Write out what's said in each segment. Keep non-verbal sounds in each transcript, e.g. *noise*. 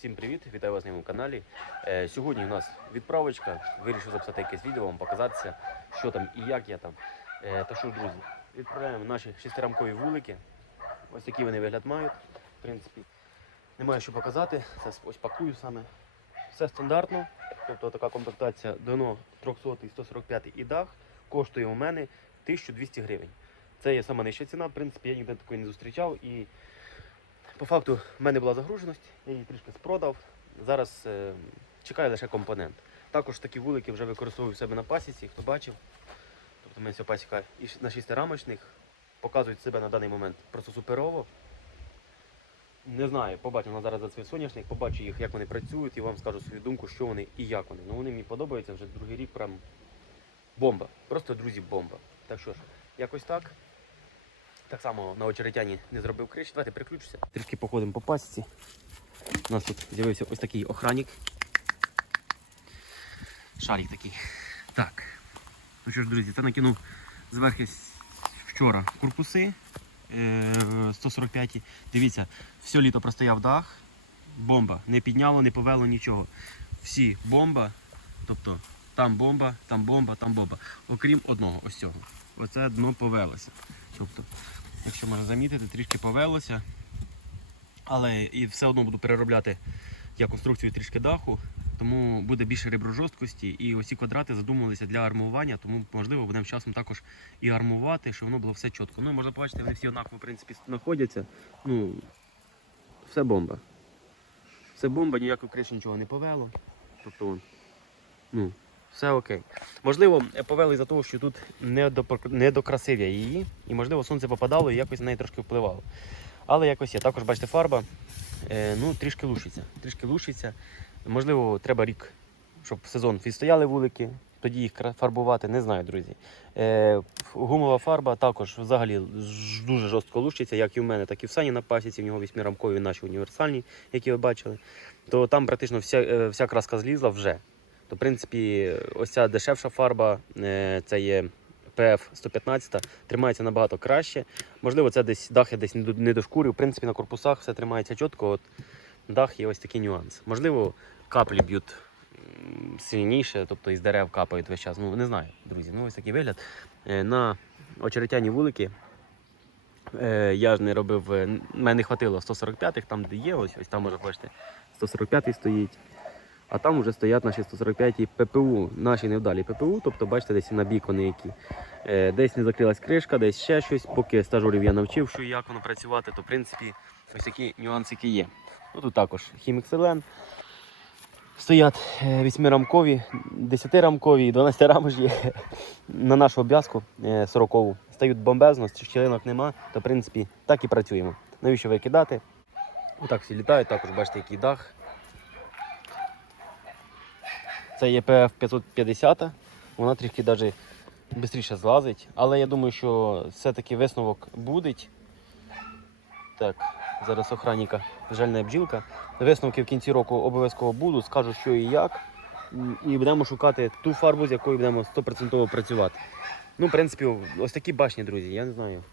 всім привіт! Вітаю вас на моєму каналі. Е, сьогодні у нас відправочка. Вирішив записати якесь відео, вам показатися, що там і як я там. Е, та що, друзі, відправляємо наші шестирамкові вулики. Ось такі вони вигляд мають. В принципі, немає що показати. Це ось пакую саме. Все стандартно. Тобто така комплектація Доно 300 145 і дах коштує у мене 1200 гривень. Це є сама нижча ціна, в принципі, я ніде такої не зустрічав. І по факту в мене була загруженість, я її трішки спродав. Зараз е, чекаю лише компонент. Також такі вулики вже використовую в себе на пасіці, хто бачив. Тобто мене ця пасіка і на шестирамочних показують себе на даний момент просто суперово. Не знаю, побачу на зараз за цей соняшник, побачу їх, як вони працюють, і вам скажу свою думку, що вони і як вони. Ну вони мені подобаються вже другий рік, прям бомба. Просто друзі, бомба. Так що ж, якось так. Так само на очеретяні не зробив криш. Давайте переключуся. Трішки походимо по пасіці. У нас тут з'явився ось такий охранник. Шарик такий. Так. Ну що ж, друзі, це накинув зверху вчора корпуси е, 145. Дивіться, все літо простояв дах. Бомба. Не підняло, не повело нічого. Всі бомба. Тобто там бомба, там бомба, там бомба. Окрім одного, ось цього. Оце дно повелося. Тобто, якщо можна замітити, трішки повелося. Але і все одно буду переробляти я конструкцію трішки даху, тому буде більше реброжорсткості. І оці квадрати задумувалися для армування, тому можливо будемо часом також і армувати, щоб воно було все чітко. Ну, можна побачити, вони всі однаково в принципі знаходяться. Ну, все бомба. Все бомба, ніякої криші нічого не повело. Тобто, ну, все окей. Можливо, повели за того, що тут не, до, не докрасив я її, і можливо сонце попадало і якось на неї трошки впливало. Але якось є. Також бачите, фарба е, ну, трішки лушиться. Трішки лушиться. Можливо, треба рік, щоб сезон відстояли вулики, тоді їх фарбувати, не знаю, друзі. Е, гумова фарба також взагалі дуже жорстко лущиться, як і в мене, так і в Сані на пасіці, в нього вісьмирамкові наші універсальні, які ви бачили. То там практично вся, е, вся краска злізла вже. То, в принципі, ось ця дешевша фарба, е, це є PF 115, тримається набагато краще. Можливо, це десь дах я десь не до- не дошкурив. В принципі, на корпусах все тримається чітко. От дах є ось такий нюанс. Можливо, каплі б'ють сильніше, тобто із дерев капають весь час. Ну, не знаю, друзі. Ну, ось такий вигляд. Е, На очеретяні вулики. е, Я ж не робив, мене не хватило 145-х, там де є, ось, ось там може бачите, 145-й стоїть. А там вже стоять наші 145 ППУ, наші невдалі ППУ, тобто бачите, десь на бік вони які. Е, Десь не закрилась кришка, десь ще щось. Поки стажурів я навчив, що як воно працювати, то в принципі ось такі нюансики є. Ну, тут також хімік селен. Стоять е, вісьмирамкові, десятирамкові і 12 рамок є *laughs* на нашу обв'язку е, сорокову. Стають бомбезно, щілинок нема, то в принципі так і працюємо. Навіщо викидати? Отак всі літають, також бачите, який дах. Це є PF 550, вона трішки навіть швидше злазить, але я думаю, що все-таки висновок буде. Так, зараз охранника жальна бджілка. Висновки в кінці року обов'язково будуть, скажу, що і як. І будемо шукати ту фарбу, з якою будемо 100% працювати. Ну, в принципі, ось такі башні, друзі, я не знаю.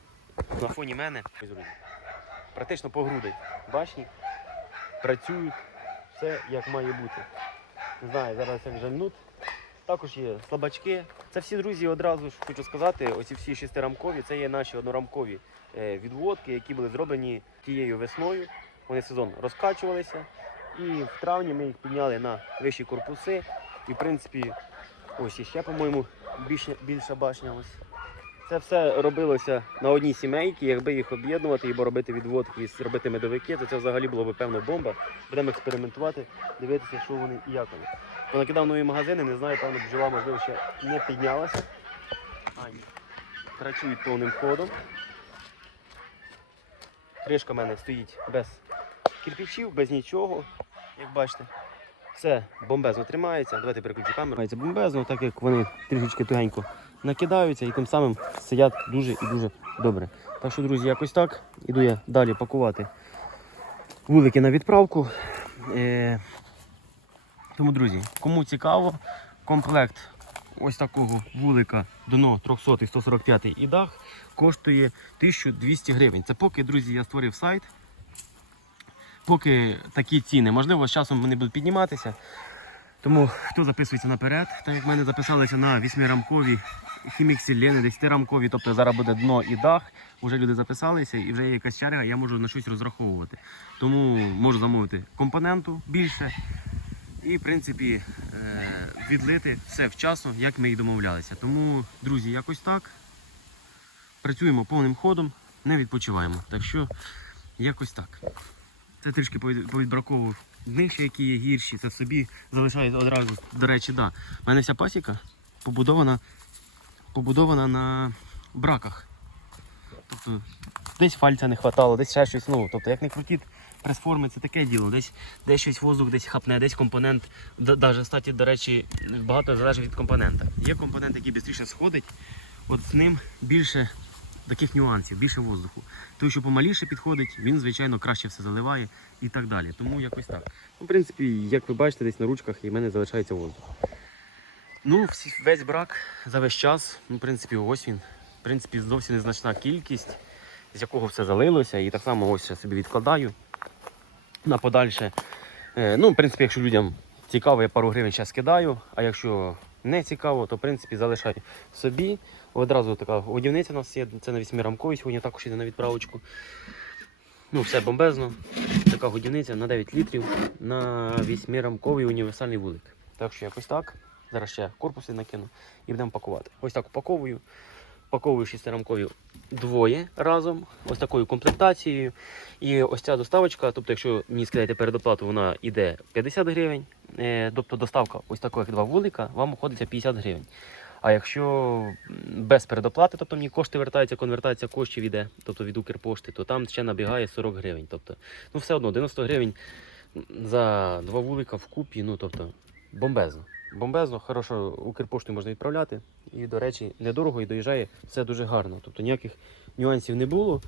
На фоні мене, практично по груди башні працюють, все як має бути. Не знаю, зараз як жальнуть. Також є слабачки. Це всі друзі, одразу ж хочу сказати, оці всі шестирамкові, це є наші однорамкові е, відводки, які були зроблені тією весною. Вони сезон розкачувалися. І в травні ми їх підняли на вищі корпуси. І в принципі, ось іще, по-моєму, більша башня. Ось. Це все робилося на одній сімейці. Якби їх об'єднувати і робити відводки і робити медовики, то це взагалі було б певно бомба. Будемо експериментувати, дивитися, що вони і як вони. Понакидав нові магазини, не знаю, певно, бджола, можливо, ще не піднялася. Ай, Працюють повним ходом. Кришка в мене стоїть без кирпичів, без нічого, як бачите. Все бомбезно тримається. Давайте переключу камеру. Бомбезно, так як вони трішечки тугенько накидаються і тим самим сидять дуже і дуже добре. Так що, друзі, якось так. Іду я далі пакувати вулики на відправку. Е, тому, друзі, кому цікаво, комплект ось такого вулика Доно 300 145 і дах коштує 1200 гривень. Це поки, друзі, я створив сайт. поки такі ціни. Можливо, з часом вони будуть підніматися. Тому хто записується наперед, так як в мене записалися на 8-рамкові хіміксілени, 10-рамкові, тобто зараз буде дно і дах. Вже люди записалися і вже є якась черга, я можу на щось розраховувати. Тому можу замовити компоненту більше і, в принципі, е, відлити все вчасно, як ми і домовлялися. Тому, друзі, якось так. Працюємо повним ходом, не відпочиваємо. Так що, якось так. Це трішки повідбраковував дних ще, які є гірші, це собі залишаю одразу. До речі, да. У мене вся пасіка побудована, побудована на браках. Тобто десь фальця не хватало, десь ще щось. Ну, тобто, як не крутіть, прес-форми це таке діло. Десь, десь щось воздух, десь хапне, десь компонент. Даже, кстати, до речі, багато залежить від компонента. Є компонент, який швидше сходить, от з ним більше таких нюансів, більше воздуху. Той, що помаліше підходить, він, звичайно, краще все заливає і так далі. Тому якось так. Ну, в принципі, як ви бачите, десь на ручках і в мене залишається воздух. Ну, весь брак за весь час, ну, в принципі, ось він. В принципі, зовсім незначна кількість, з якого все залилося. І так само ось я собі відкладаю на подальше. Е, ну, в принципі, якщо людям цікаво, я пару гривень зараз кидаю, а якщо не цікаво, то в принципі залишай собі. Одразу така годівниця у нас є, це на 8 рамковій, сьогодні також йде на відправочку. Ну, все бомбезно. Така годівниця на 9 літрів на 8 рамковий універсальний вулик. Так що якось так. Зараз ще корпуси накину і будемо пакувати. Ось так упаковую. Паковую 6 рамкові двоє разом, ось такою комплектацією. І ось ця доставочка, тобто, якщо мені скидаєте передоплату, вона йде 50 гривень. Е, Тобто доставка ось таких два вулика, вам обходиться 50 гривень. А якщо без передоплати, тобто мені кошти вертаються, конвертація коштів іде, тобто від Укрпошти, то там ще набігає 40 гривень. Тобто, ну все одно 90 гривень за два вулика вкупі, ну тобто бомбезно. Бомбезно, хорошо, Укрпоштою можна відправляти. І, до речі, недорого і доїжджає все дуже гарно. Тобто ніяких нюансів не було.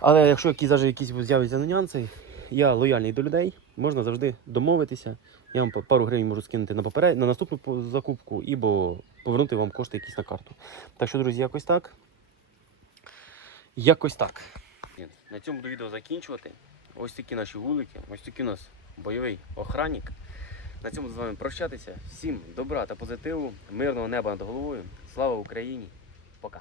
Але якщо якісь, навіть якісь з'являться нюанси, я лояльний до людей, можна завжди домовитися. Я вам пару гривень можу скинути на поперед... на наступну закупку, або повернути вам кошти якісь на карту. Так що, друзі, якось так. Якось так. На цьому буду відео закінчувати. Ось такі наші вулики, ось такий у нас бойовий охранник. На цьому з вами прощатися. Всім добра та позитиву, мирного неба над головою. Слава Україні! Пока!